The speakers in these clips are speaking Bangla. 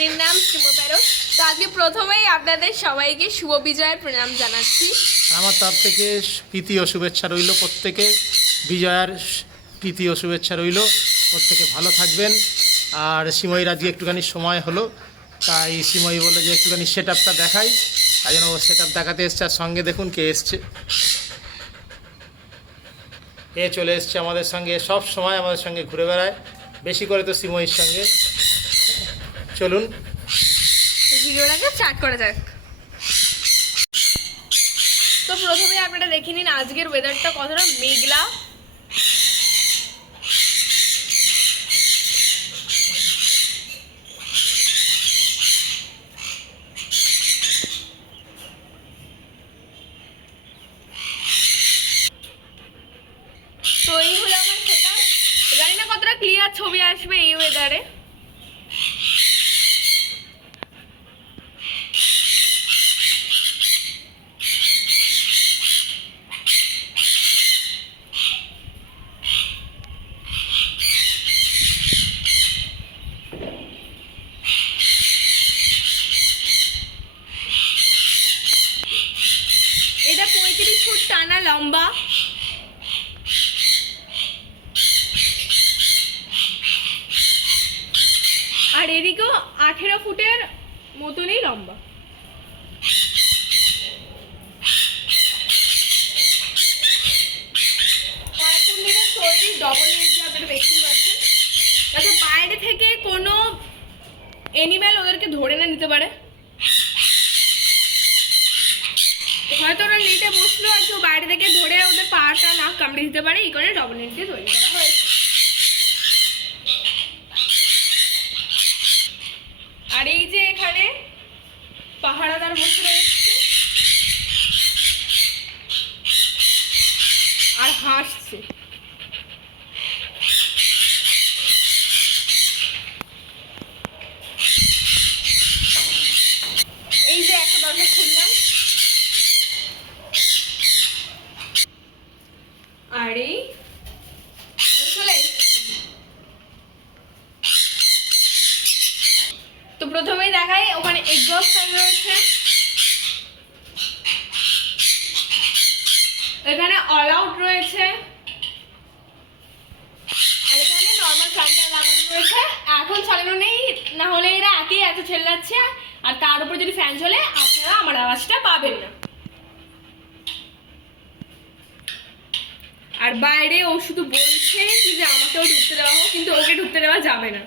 চ্যানেলটির নাম শ্রীমতারো। তো আজকে প্রথমেই আপনাদের সবাইকে শুভ বিজয়ের প্রণাম জানাচ্ছি। আমার তরফ থেকে প্রীতি ও শুভেচ্ছা রইল, প্রত্যেকে বিজয়ার প্রীতি ও শুভেচ্ছা রইল, প্রত্যেকে ভালো থাকবেন। আর সিমইর আজকে একটুখানি সময় হলো, তাই সিমই বলে যে একটুখানি সেট আপটা দেখাই, তাই জন্য ও সেট আপ দেখাতে এসছে। আর সঙ্গে দেখুন কে এসছে, এ চলে এসছে আমাদের সঙ্গে। সব সময় আমাদের সঙ্গে ঘুরে বেড়ায়, বেশি করে তো সিমইর সঙ্গে। চলুন ভিডিওটাকে স্টার্ট করা যাক। তো প্রথমে আপনারা দেখে নিন আজকের ওয়েদারটা কতটা মেঘলা। তো এই হলো আমার সেটা, জানি না কতটা ক্লিয়ার ছবি আসবে এই ওয়েদারে। এটা 35 ফুট টানা লম্বা। আর এদিকেও 18 ফুটের মতনই লম্বা। তৈরি ডবল নেট যে আপনারা দেখতেই পাচ্ছেন, যাতে বাইরে থেকে কোনো অ্যানিম্যাল ওদেরকে ধরে না নিতে পারে। হয়তো ওরা নেটে বসলো আর কেউ বাইরে থেকে ধরে ওদের পাটা না কামড়ে দিতে পারে, এই করে ডবল নেট দিয়ে তৈরি করা হয়েছে। আর এই যে এখানে পাহারাদার বসে রয়েছে আর হাসছে। এই যে একটা দরজা খুললাম, আর এই চলে এসেছি। তো প্রথমেই দেখাই ওখানে এক্সস্ট ফ্যান রয়েছে, এখানে অল আউট রয়েছে, আর এখানে নর্মাল ফ্যানটা লাগানো রয়েছে। এখন চালানো নেই, না হলে এরা এত চেল্লাচ্ছে, আর তার উপর যদি ফ্যান চলে আপনারা আমার আওয়াজটা পাবেন না। আর বাইরে ও শুধু বলছে কি যে আমাকেও ঢুকতে দেওয়া হোক, কিন্তু ওকে ঢুকতে দেওয়া যাবে না।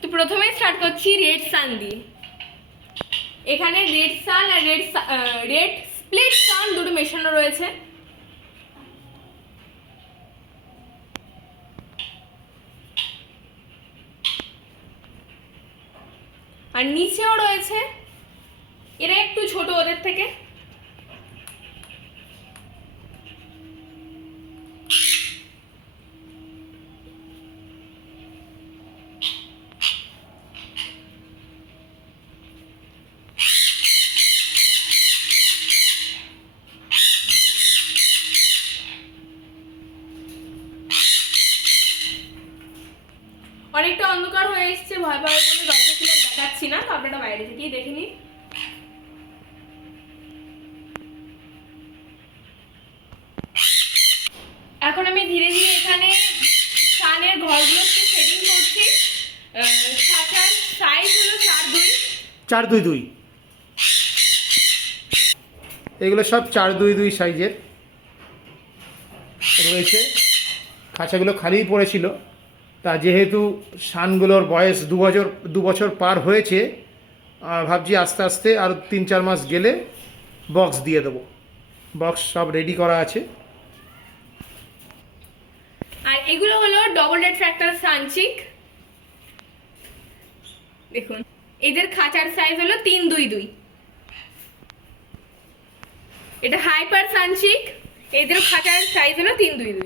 তো প্রথমে স্টার্ট করছি রেড সান দিয়ে। এখানে রেড সান আর রেড স্প্লিট সান দুটো মেশানো রয়েছে। আর নিচেও রয়েছে, এরা একটু ছোট ওদের থেকে। অনেকটা অন্ধকার হয়ে এসছে, ভয় ভয় বলে দরজা খুলে দেখাচ্ছি না, তো আপনারা বাইরে থেকেই দেখে নিন। এখন আমি ধীরে ধীরে এখানে সানের ঘরগুলো সেটিং করছি। খাঁচার সাইজ হলো 4x2। 4x2 এগুলো সব 4x2 সাইজের রয়েছে। খাঁচাগুলো খালিই পড়েছিল, তা যেহেতু সানগুলোর বয়স 2 বছর পার হয়েছে, ভাবছি আস্তে আস্তে আরও 3-4 মাস গেলে বক্স দিয়ে দেবো। বক্স সব রেডি করা আছে। আর এগুলো হলো ডবল রেড ফ্র্যাক্টার সানচিক। দেখুন এদের খাঁচার সাইজ হলো 3x2। এটা হাইপার সানচিক, এদের খাঁচার সাইজ হলো 3x2।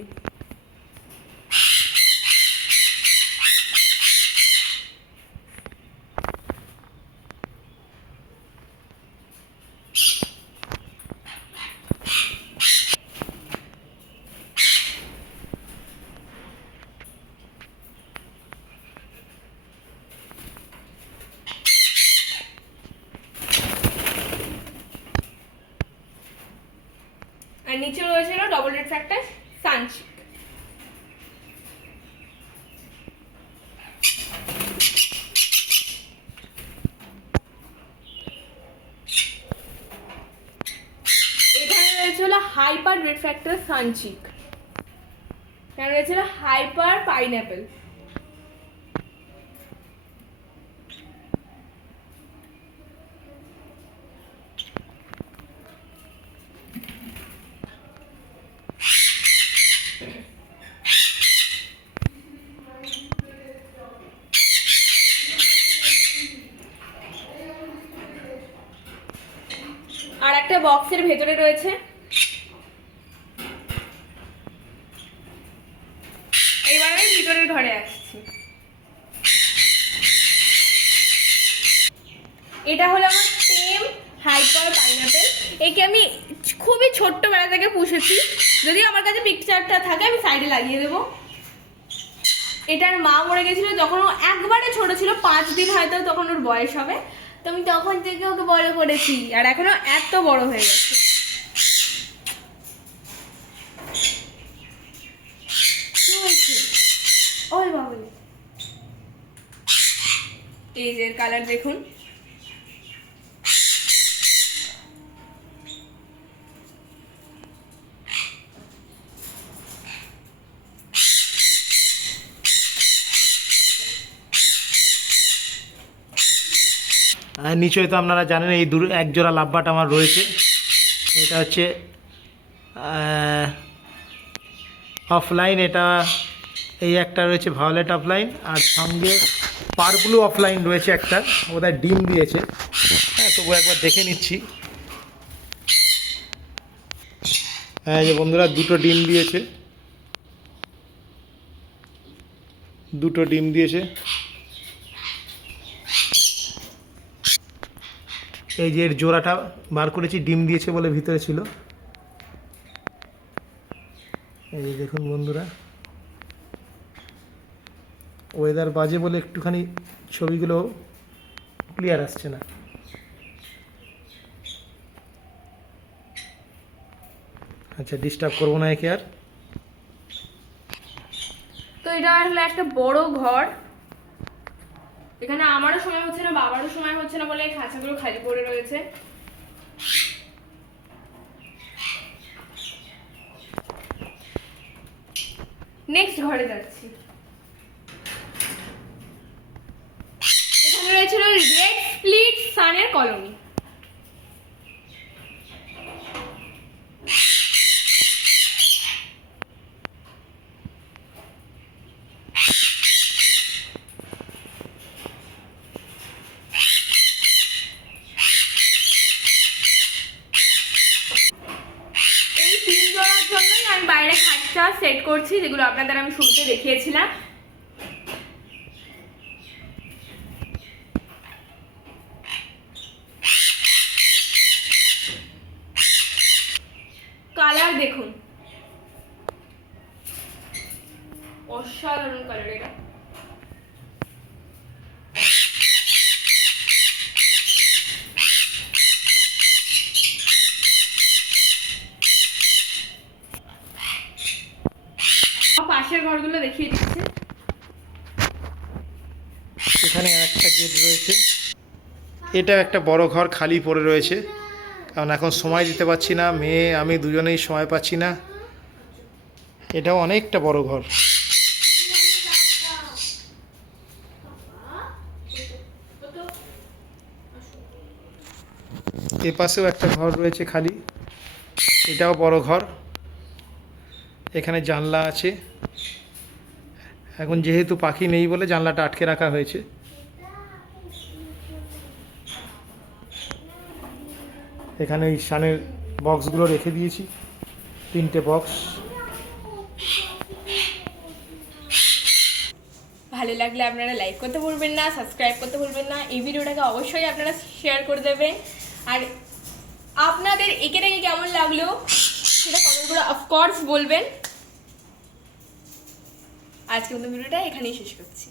নিচে রয়েছে ডবল রেড ফ্যাক্টর সানচিক। এখানে রয়েছে হাইপার রেড ফ্যাক্টর সানচিক, এখানে রয়েছে হাইপার পাইনঅ্যাপেল। আর একটা বক্সের ভেতরে রয়েছে। এবার আমি ভিতরের ঘরে আসছি। এটা হলো আমার টেম হাইপার পাইনঅ্যাপেল। একে আমি খুবই ছোট্টবেলা থেকে পুষেছি, যদি আমার কাছে পিকচারটা থাকে আমি সাইডে লাগিয়ে দেবো। এটার মা মরে গেছিলো যখন ও একবারে ছোট ছিল, 5 দিন হয়তো তখন ওর বয়স হবে, তো আমি তখন থেকে ওকে বড় করেছি, আর এখনো এত বড় হয়ে গেছে। ওই বাবুলে, এই যে কালার দেখুন। আর নিশ্চয়ই তো আপনারা জানেন এই এক জোড়া লাভবাট আমার রয়েছে। এটা হচ্ছে অফলাইন, এটা এই একটা রয়েছে ভায়োলেট অফলাইন, আর সঙ্গে পার্পলু অফলাইন রয়েছে একটা, ওদের ডিম দিয়েছে। হ্যাঁ, তবু একবার দেখে নিচ্ছি। হ্যাঁ, যে বন্ধুরা দুটো ডিম দিয়েছে, দুটো ডিম দিয়েছে। এই যে এর জোড়াটা বার করেছি, ডিম দিয়েছে বলে ভিতরে ছিল। এই যে দেখুন বন্ধুরা, ওয়েদার বাজে বলে একটুখানি ছবিগুলো ক্লিয়ার আসছে না। আচ্ছা, ডিস্টার্ব করবো না একে আর। তো এটা হলো একটা বড় ঘর, এখানে আমারও সময় হচ্ছে না, বাবারও সময় হচ্ছে না বলে এই খাঁচাগুলো খালি পড়ে রয়েছে। নেক্সট ঘরে যাচ্ছি। এখানে রয়েছিল রেড স্প্লিট সানের কলোনি। বাইরে খাটটা সেট করছি, যেগুলো আপনাদের আমি শুরুতে দেখিয়েছিলাম। কালার দেখুন, অসাধারণ কালার এটা। পাশের ঘরগুলো দেখিয়ে দিচ্ছি। এখানে একটা গেট রয়েছে, এটাও একটা বড় ঘর খালি পড়ে রয়েছে, কারণ এখন সময় দিতে পারছি না, মেয়ে আমি দুজনেই সময় পাচ্ছি না। এটাও অনেকটা বড় ঘর। এ পাশেও একটা ঘর রয়েছে খালি, এটাও বড় ঘর। এখানে জানলা আছে, এখন যেহেতু পাখি নেই বলে জানলাটা আটকে রাখা হয়েছে। এখানে ওই সানের বক্সগুলো রেখে দিয়েছি, 3টে বক্স। ভালো লাগলে আপনারা লাইক করতে ভুলবেন না, সাবস্ক্রাইব করতে ভুলবেন না, এই ভিডিওটাকে অবশ্যই আপনারা শেয়ার করে দেবেন। আর আপনাদের একে কেমন লাগলো সেটা কমেন্ট করে অফকোর্স বলবেন। আজকে মতো ভিডিওটা এখানেই শেষ করছি।